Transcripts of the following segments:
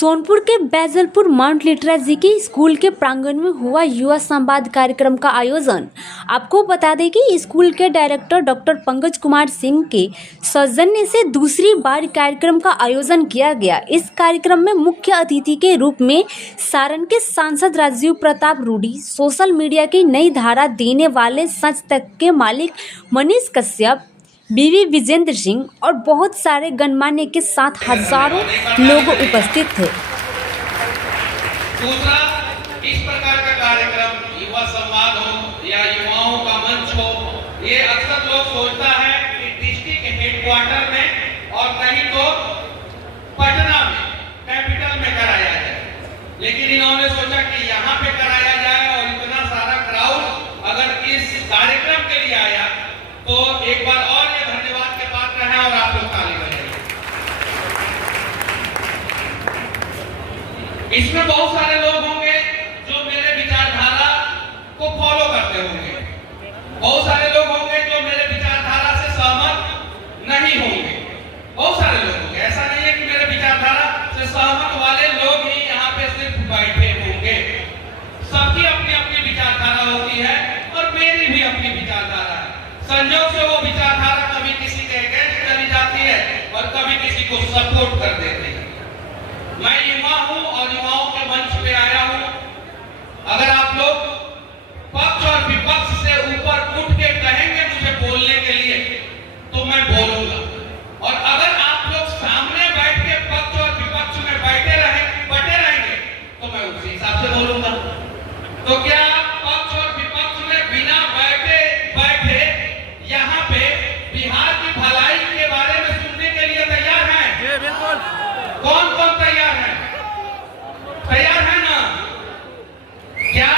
सोनपुर के Baijalpur mount Litera जी के school के प्रांगण में हुआ युवा संवाद कार्यक्रम का आयोजन। आपको बता दें कि स्कूल के डायरेक्टर डॉक्टर पंकज कुमार सिंह के सौजन्य से दूसरी बार कार्यक्रम का आयोजन किया गया। इस कार्यक्रम में मुख्य अतिथि के रूप में सारण के सांसद राजीव प्रताप रूडी, सोशल मीडिया की नई धारा देने वाले सच तक के मालिक मनीष कश्यप, बीवी विजेंद्र सिंह और बहुत सारे गणमान्य के साथ हजारों लोग उपस्थित थे। दूसरा, इस प्रकार का कार्यक्रम युवा संवाद हो या युवाओं का मंच हो, ये अक्सर लोग सोचता है कि डिस्ट्रिक्ट हेडक्वार्टर में और कहीं तो पटना में कैपिटल में कराया जाए, लेकिन इन्होंने सोचा कि यहाँ पे कराया जाए और इतना सारा क्राउड अगर इस कार्यक्रम के लिए आया तो एक बार और ये धन्यवाद के पात्र हैं और आप लोग ताली बजाइए। इसमें बहुत सारे लोग होंगे जो मेरे विचारधारा को फॉलो करते होंगे, बहुत सारे लोग होंगे जो मेरे विचारधारा से सहमत नहीं होंगे, बहुत सारे लोग होंगे। ऐसा नहीं है कि मेरे विचारधारा से सहमत वाले लोग ही यहाँ पे सिर्फ बैठे होंगे। सबकी अपनी अपनी विचारधारा होती है और मेरी भी अपनी विचारधारा है। संयोग से वो विचारधारा कभी किसी के अगेंस्ट चली जाती है और कभी किसी को सपोर्ट कर देती है। मैं युवा हूँ और युवाओं के मंच पे आया हूँ। अगर आप लोग पक्ष और विपक्ष से ऊपर उठ के कहेंगे मुझे बोलने के लिए तो मैं बोलूंगा, और अगर आप लोग सामने बैठ के पक्ष और विपक्ष में बटे रहेंगे तो मैं उसी हिसाब से बोलूंगा। तो क्या पक्ष और विपक्ष में बिना बैठे यहाँ पे बिहार की भलाई के बारे में सुनने के लिए तैयार हैं? जी बिल्कुल। कौन कौन तैयार है? तैयार है ना? क्या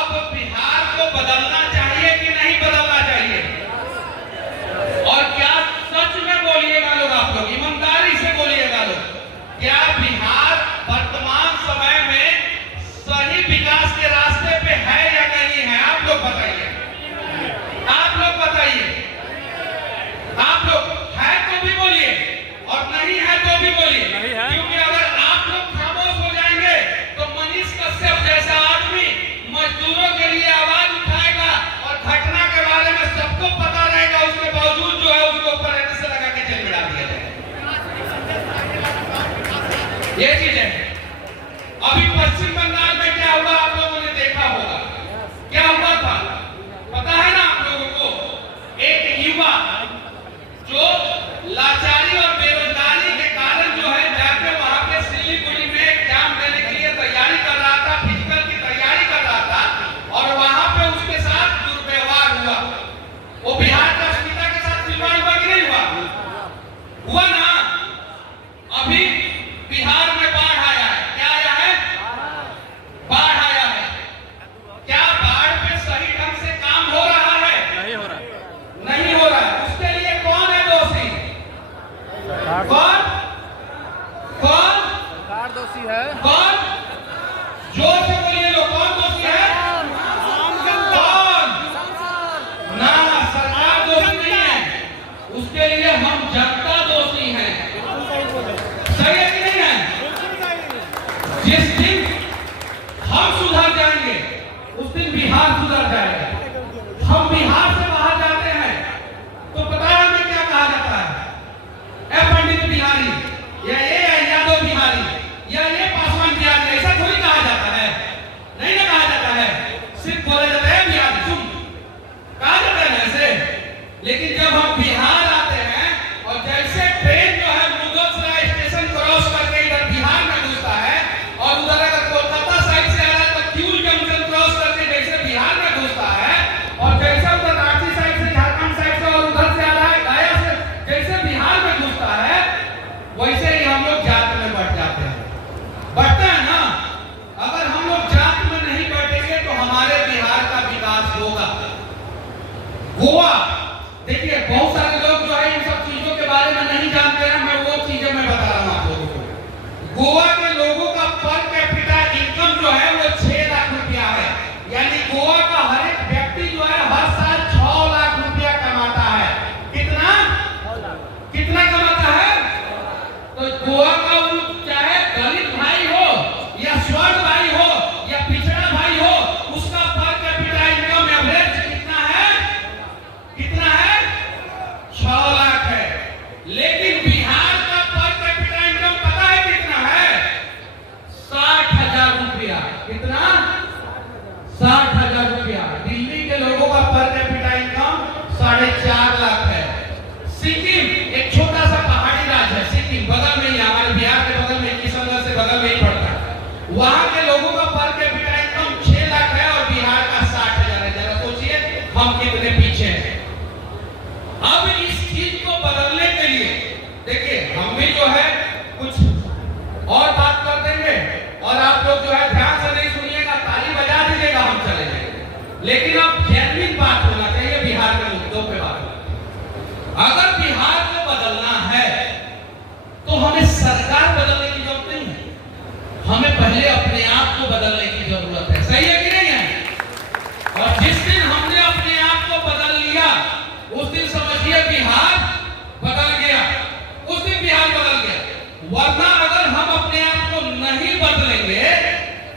अब बिहार को बदलना चाहिए कि नहीं बदलना चाहिए? और क्या सच में बोलिएगा लोग, आप लोग ईमानदारी से बोलिएगा लोग, क्या बिहार वर्तमान समय में सही विकास के रास्ते पे है या नहीं है? आप लोग बताइए, आप लोग बताइए। आप लोग है तो भी बोलिए और नहीं है तो भी बोलिए, क्योंकि अगर आप लोग खामोश हो जाएंगे तो मनीष कश्यप जैसा आदमी मजदूरों के लिए आवाज उठाएगा और घटना के बारे में सबको पता रहेगा, उसके बावजूद जो है उसको ऊपर ऐसे लगा के जेल में डाल दिया जाएगा। ये चीज है। अभी पश्चिम बंगाल में क्या हुआ आप लोगों ने देखा होगा। क्या हुआ था पता है ना आप लोगों को? एक युवा जो लाचारी और बेरोजगारी के कारण जो है जाके वहां पे सिलीगुड़ी में एग्जाम देने के लिए तैयारी कर रहा था, फिजिकल की तैयारी कर रहा था, और वहां पे उसके साथ दुर्व्यवहार हुआ। वो बिहार का अस्मिता के साथ खिलवाड़ हुआ कि नहीं हुआ? हुआ ना। अभी बिहार में बाढ़ आया है। क्या आया है? बाढ़ आया है। क्या बाढ़ पे सही ढंग से काम हो रहा है? नहीं हो रहा, नहीं हो रहा। उसके लिए कौन है दोषी? कौन कौन सरकार दोषी है? कौन? जोर से बोलिए लोग, कौन दोषी है? कौन? ना, सरकार दोषी नहीं है, उसके लिए हम जनता दोषी हैं। सही है कि नहीं है? जिस दिन हम सुधर जाएंगे उस दिन बिहार सुधर जाएगा। हम बिहार से बाहर जाते हैं तो पता है हमें क्या कहा जाता है? ए पंडित बिहारी, या ये यादव बिहारी, या ये पासवान बिहारी, ऐसा थोड़ी कहा जाता है। नहीं ना कहा जाता है, सिर्फ बोला जाता है बिहारी, सुन कहा जाता है ऐसे। लेकिन जब हम बिहार आते हैं और जैसे ट्रेन जो है मुगलसराय स्टेशन क्रॉस करके इधर बिहार में घुसता है और उधर अगर कोलकाता साइड से आ रहा है तो क्यूल जंक्शन क्रॉस करके जैसे बिहार में घुसता है और जैसे और बात कर देंगे और आप लोग जो है ध्यान से नहीं सुनिएगा, ताली बजा दीजिएगा, हम चले जाएंगे। लेकिन अब जेन्युइन बात होना चाहिए, बिहार के मुद्दों पे बात होना। अगर बिहार को बदलना है तो हमें सरकार बदलने की जरूरत नहीं है, हमें पहले अपने आप को बदलने की जरूरत है। सही है कि नहीं है? और जिस दिन हमने अपने आप को बदल लिया उस दिन समझिए बिहार बदल गया, उस दिन बिहार बदल गया। वरना अगर हम अपने आप को नहीं बदलेंगे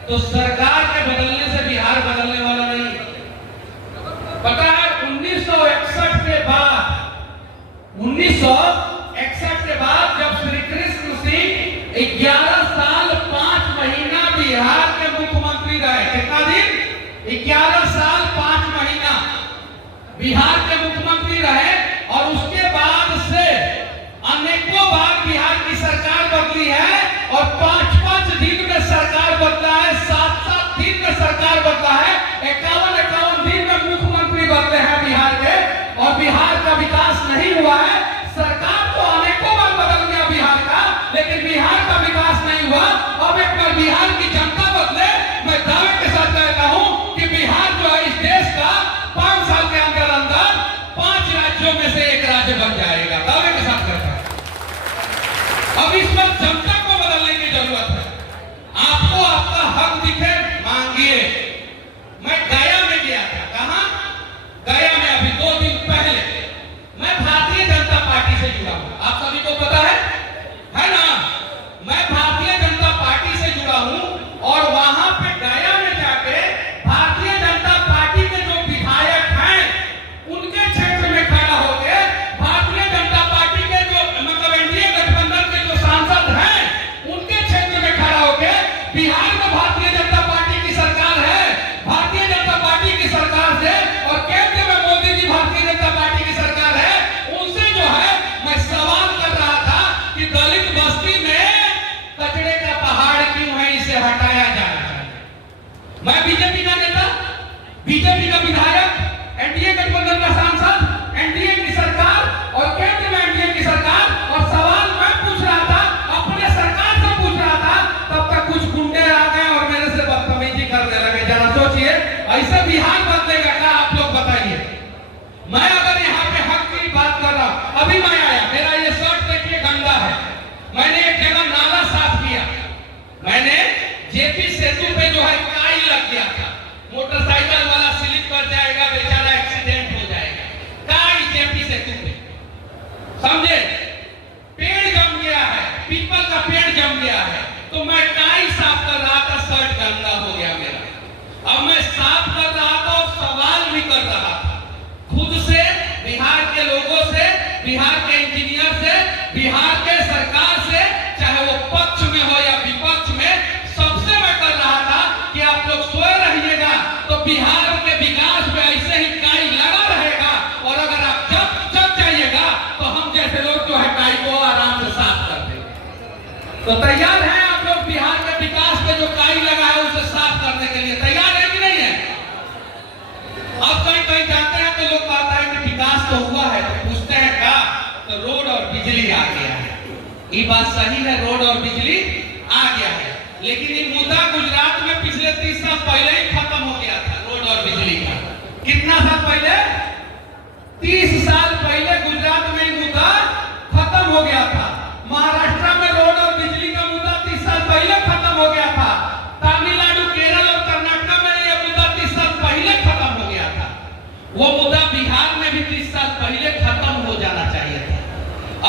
तो सरकार के बदलने से बिहार बदलने वाला नहीं। पता है 1961 के बाद, 1961 के बाद जब श्री कृष्ण सिंह 11 साल 5 महीना बिहार के मुख्यमंत्री रहे, कितना दिन? 11 साल 5 महीना बिहार के मुख्यमंत्री रहे, और उसके बाद से अनेकों बार बिहार की सरकार बदली है, और 5-5 दिन में सरकार बदला है, 7-7 दिन में सरकार बदला है, 51-51 दिन में मुख्यमंत्री बदले हैं बिहार के, और बिहार का विकास नहीं हुआ है। सरकार तो अनेकों बार बदल गया बिहार का, लेकिन बिहार का विकास नहीं हुआ। अब एक बार बिहार की जनता बदले, मैं दावे के साथ कहता हूं कि बिहार जो है इस देश का 5 साल के अंदर अंदर 5 राज्यों में से एक राज्य बन जाएगा, दावे के साथ कहता हूं। अब इस पर जनता को बदलने की जरूरत है। आपको आपका हक दिखे, मांगिए। मैं गया में गया था, कहां? गया में अभी 2 दिन पहले। मैं भारतीय जनता पार्टी से जुड़ा हूं, आप सभी को पता है ना? मैं भारतीय जनता पार्टी से जुड़ा हूं, और वहां पे गया में जाके भारतीय जनता पार्टी के जो विधायक हैं उनके क्षेत्र में खड़ा होकर भारतीय जनता पार्टी के जो मतलब एनडीए गठबंधन के जो सांसद हैं उनके क्षेत्र में खड़ा होकर, बिहार में भारतीय जनता पार्टी की सरकार है, भारतीय जनता पार्टी की सरकार से, और केंद्र में मोदी जी भारतीय जनता पार्टी की सरकार है, उनसे जो है मैं सवाल कर रहा था कि दलित बस्ती में कचरे का पहाड़ क्यों है, इसे हटाया जाना चाहिए। मैं बीजेपी का नेता, बीजेपी का विधायक, एनडीए गठबंधन का सांसद, एनडीए की सरकार और केंद्र में एनडीए की सरकार, और सवाल मैं पूछ रहा था, अपने सरकार से पूछ रहा था, तब तक कुछ गुंडे आ गए और मेरे से बदतमीजी करने लगे। जरा सोचिए, ऐसे बिहार बदलेगा क्या? आप लोग बताइए। मैं अगर यहाँ पे हक की बात कर रहा हूं, अभी मैं आया, मेरा ये शर्ट देखिए गंदा है, मैंने एक जगह नाला साफ किया, मैंने जेपी सेतु पे जो है काई लग गया था, मोटरसाइकिल वाला स्लिप कर जाएगा, बेचारा एक्सीडेंट हो जाएगा, काई जेपी सेतु पे, समझे? पेड़ जम गया है, पीपल का पेड़ जम गया है, तो मैं काई साफ कर रहा था, शर्ट गंदा हो गया मेरा। अब मैं साफ कर रहा था और सवाल भी कर रहा था खुद से, बिहार के लोगों से, बिहार के इंजीनियर से, बिहार के सरकार से, चाहे वो पक्ष में हो या विपक्ष में, सबसे मैं कर रहा था कि आप लोग सोए रहिएगा तो बिहार के विकास में ऐसे ही काई लगा रहेगा, और अगर आप जब जाइएगा तो हम जैसे लोग जो है काई को आराम से साफ कर देंगे। तो तैयार हैं आप लोग बिहार के विकास में जो काई लगा है उसे साफ करने के लिए? तैयार है कि नहीं है? अब कहीं जानते हैं तो लोग कहता है कि विकास तो हुआ है, तो पूछते हैं क्या? तो रोड और बिजली आ गया है। ये बात सही है, रोड और बिजली आ गया है, लेकिन ये मुद्दा गुजरात में पिछले 30 साल पहले ही खत्म हो गया था, रोड और बिजली का। कितना साल पहले? 30 साल पहले गुजरात में ये मुद्दा खत्म हो गया था। महाराष्ट्र में रोड और बिजली का मुद्दा 30 साल पहले खत्म हो गया था। तमिलनाडु, केरल और कर्नाटक में यह मुद्दा 30 साल पहले खत्म हो गया था। वो मुद्दा बिहार में भी 30 साल पहले खत्म हो जाना चाहिए था।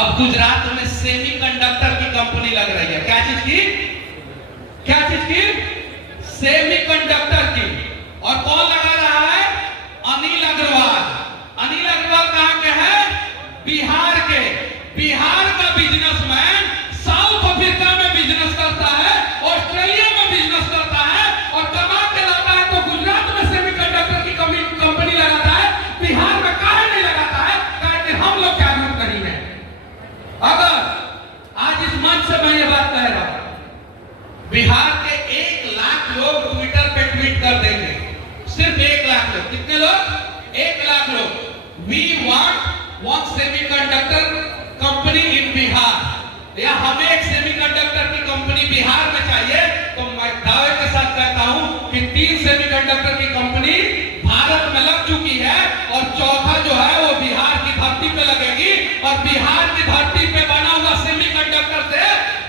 अब गुजरात में सेमीकंडक्टर की कंपनी लग रही है। क्या चीज की? क्या चीज की? सेमीकंडक्टर की। और कौन लगा रहा है? अनिल अग्रवाल। अनिल अग्रवाल कहां के हैं? बिहार के। बिहार का बिजनेसमैन साउथ अफ्रीका में बिजनेस करता है, ऑस्ट्रेलिया में बिजनेस करता है, और कमा के लाता है तो गुजरात में सेमीकंडक्टर की कंपनी लगाता है। बिहार में काहे नहीं लगाता है? कारण कि हम लोग जागरूक नहीं है। अगर आज इस मंच से मैं ये बात कह रहा हूं, बिहार के 1 लाख लोग ट्विटर पे ट्वीट कर देंगे, सिर्फ 1 लाख लोग। कितने लोग? 1 लाख लोग। We want सेमीकंडक्टर कंपनी इन बिहार, या हमें एक सेमीकंडक्टर की कंपनी बिहार में चाहिए, तो मैं दावे के साथ कहता हूं कि 3 सेमीकंडक्टर की कंपनी भारत में लग चुकी है और चौथा जो है वो बिहार की धरती पे लगेगी। और बिहार की धरती पे बना हुआ सेमीकंडक्टर से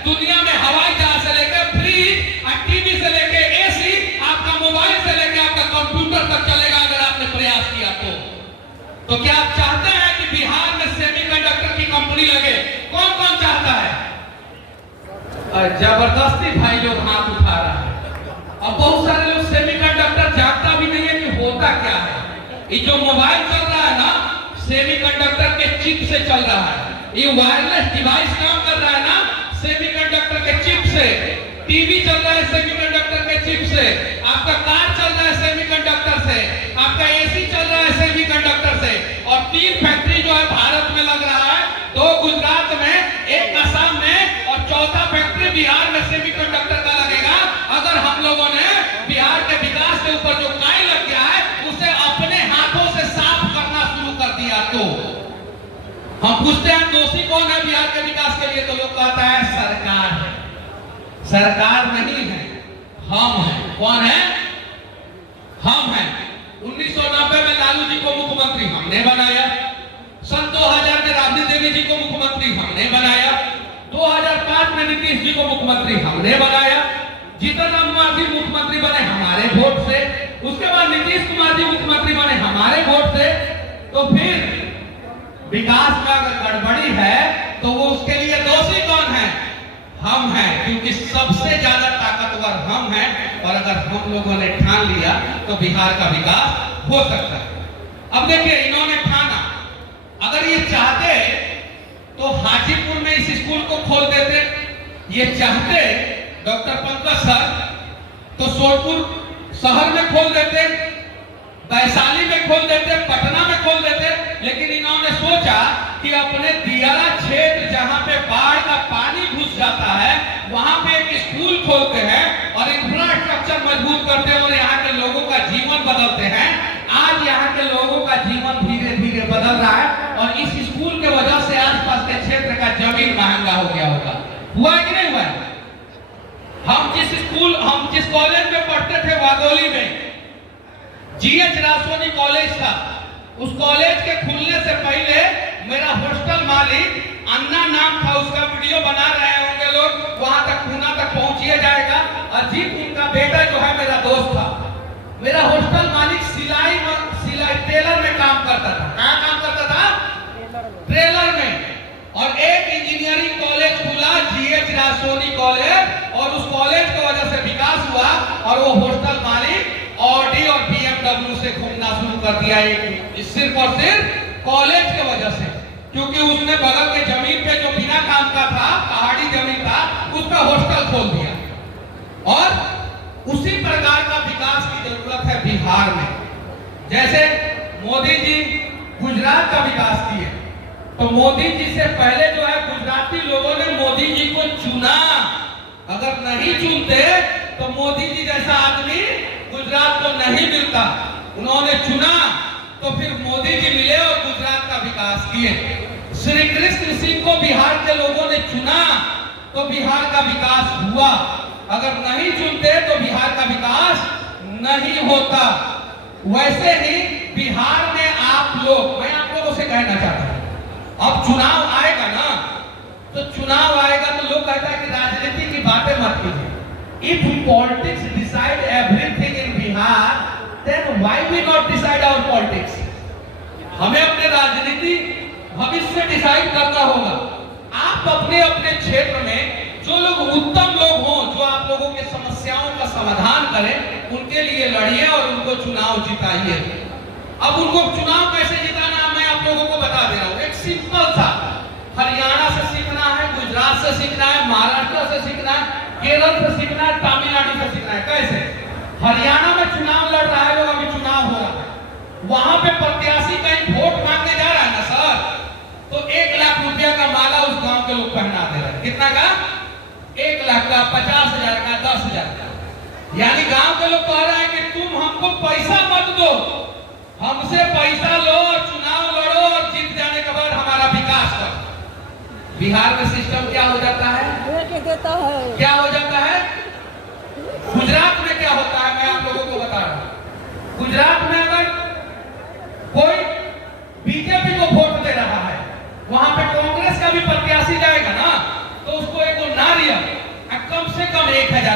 दुनिया में हवाई जहाज से लेकर फ्रिज और टीवी से लेकर एसी, आपका मोबाइल से लेकर आपका कंप्यूटर तक चलेगा अगर आपने प्रयास किया तो क्या आप चाहते हैं कि बिहार में सेमीकंडक्टर की कंपनी लगे? कौन कौन चाहता है? जबरदस्ती भाई लोग हाथ उठा रहा है। अब बहुत सारे लोग सेमीकंडक्टर जानता भी नहीं है कि होता क्या है। ये जो मोबाइल चल रहा है ना, सेमीकंडक्टर के चिप से चल रहा है। ये वायरलेस डिवाइस काम कर रहा है ना, सेमीकंडक्टर के चिप से। टीवी चल रहा है सेमीकंडक्टर के चिप से, आपका कार चल रहा है सेमीकंडक्टर से, आपका एसी चल रहा है सेमीकंडक्टर से। और 3 फैक्ट्री जो है भारत में लग रहा है, 2 गुजरात में, 1 असम में और चौथा फैक्ट्री बिहार में सेमीकंडक्टर का लगेगा। अगर हम लोगों ने बिहार के विकास के ऊपर जो काई लग गया है उसे अपने हाथों से साफ करना शुरू कर दिया तो हम पूछते हैं दोषी कौन है बिहार के विकास के लिए? तो लोग कहता है सरकार है। सरकार नहीं है, हम हैं। कौन है? हम हैं। 1990 में लालू जी को मुख्यमंत्री हमने बनाया। सन 2000 में राबड़ी देवी जी को मुख्यमंत्री हमने बनाया। 2005 में नीतीश जी को मुख्यमंत्री हमने बनाया। जीतन राम मांझी मुख्यमंत्री बने हमारे वोट से। उसके बाद नीतीश कुमार जी मुख्यमंत्री बने हमारे वोट से। तो फिर विकास में अगर गड़बड़ी है तो वो उसके लिए दोषी कौन है? हम हैं, क्योंकि सबसे ज्यादा ताकतवर हम हैं। और अगर हम लोगों ने ठान लिया तो बिहार का विकास हो सकता है। अब देखिए, इन्होंने ठाना, अगर ये चाहते तो हाजीपुर में इस स्कूल को खोल देते। ये चाहते डॉक्टर पंकज सर तो सोनपुर शहर में खोल देते, वैशाली में खोल देते, पटना में खोल देते। लेकिन इन्होंने सोचा कि अपने दियारा क्षेत्र जहां पे बाढ़ का पानी घुस जाता है वहां पे एक स्कूल खोलते हैं और इंफ्रास्ट्रक्चर मजबूत करते हैं और यहाँ के लोगों का जीवन बदलते हैं। आज यहाँ के लोगों का जीवन धीरे धीरे बदल रहा है और इस स्कूल के वजह से आसपास के क्षेत्र का जमीन महंगा हो गया होगा। हुआ कि नहीं हुआ? हम जिस कॉलेज में पढ़ते थे वादोली में, GH रासोनी कॉलेज था। उस कॉलेज के खुलने से पहले मेरा हॉस्टल मालिक अन्ना नाम था, उसका वीडियो बना रहे होंगे लोग, वहां तक पूना तक पहुंचिए जाएगा। अजीत उनका बेटा जो है मेरा दोस्त था। मेरा हॉस्टल मालिक सिलाई टेलर में काम करता था। कहाँ काम करता था? ट्रेलर में। और एक इंजीनियरिंग कॉलेज खुला, GH रासोनी कॉलेज, और उस कॉलेज की वजह से विकास हुआ और वो हॉस्टल मालिक ऑडी और BMW से घूमना शुरू कर दिया। सिर्फ और सिर्फ कॉलेज की वजह से, क्योंकि उसने बगल के जमीन पे जो बिना काम का था, पहाड़ी जमीन था, उस पर हॉस्टल खोल दिया। और उसी प्रकार का विकास की जरूरत है बिहार में। जैसे मोदी जी गुजरात का विकास किए, तो मोदी जी से पहले जो है गुजराती लोगों ने मोदी जी को चुना। अगर नहीं चुनते तो मोदी जी जैसा आदमी गुजरात को नहीं मिलता। उन्होंने चुना तो फिर मोदी जी मिले और गुजरात का विकास किए। श्री कृष्ण सिंह को बिहार के लोगों ने चुना तो बिहार का विकास हुआ। अगर नहीं चुनते तो बिहार का विकास नहीं होता। वैसे ही बिहार में आप लोग, मैं आप लोगों से कहना चाहता हूं, अब चुनाव आएगा ना, तो चुनाव आएगा तो लोग कहता है कि राजनीति की बातें मत कीजिए। If politics decide everything in Bihar, then why we not decide our politics? हमें अपने राजनीति भविष्य डिसाइड करना होगा। आप अपने अपने क्षेत्र में जो लोग उत्तम लोग हों, जो आप लोगों के समस्याओं का समाधान करें, उनके लिए लड़िए और उनको चुनाव जिताइए। अब उनको चुनाव कैसे जिताना मैं आप लोगों को बता दे रहा हूँ। एक सिंपल था, हरियाणा से सीखना है, गुजरात से सीखना है, महाराष्ट्र से सीखना है, केरल से सीखना है, तमिलनाडु से सीखना है। कैसे? हरियाणा में चुनाव लड़ रहा है लोग, अभी चुनाव हो रहा है, वहां पे प्रत्याशी कहीं वोट मांगने जा रहा है ना सर, तो 1 लाख रुपया का माला उस गांव के लोग पहना दे रहे हैं। कितना का? 1 लाख का, 50,000 का, 10,000 का। यानी गांव के लोग कह रहे हैं कि तुम हमको पैसा मत दो, हमसे पैसा लो और चुनाव लड़ो और जीत जाने के बाद हमारा विकास करो। बिहार में सिस्टम क्या हो जाता है? देता है। क्या हो जाता है? गुजरात में क्या होता है मैं आप लोगों को बता रहा हूं। गुजरात में अगर कोई बीजेपी को वोट दे रहा है, वहां पे कांग्रेस का भी प्रत्याशी जाएगा ना, तो उसको एक नारियल कम से कम 1000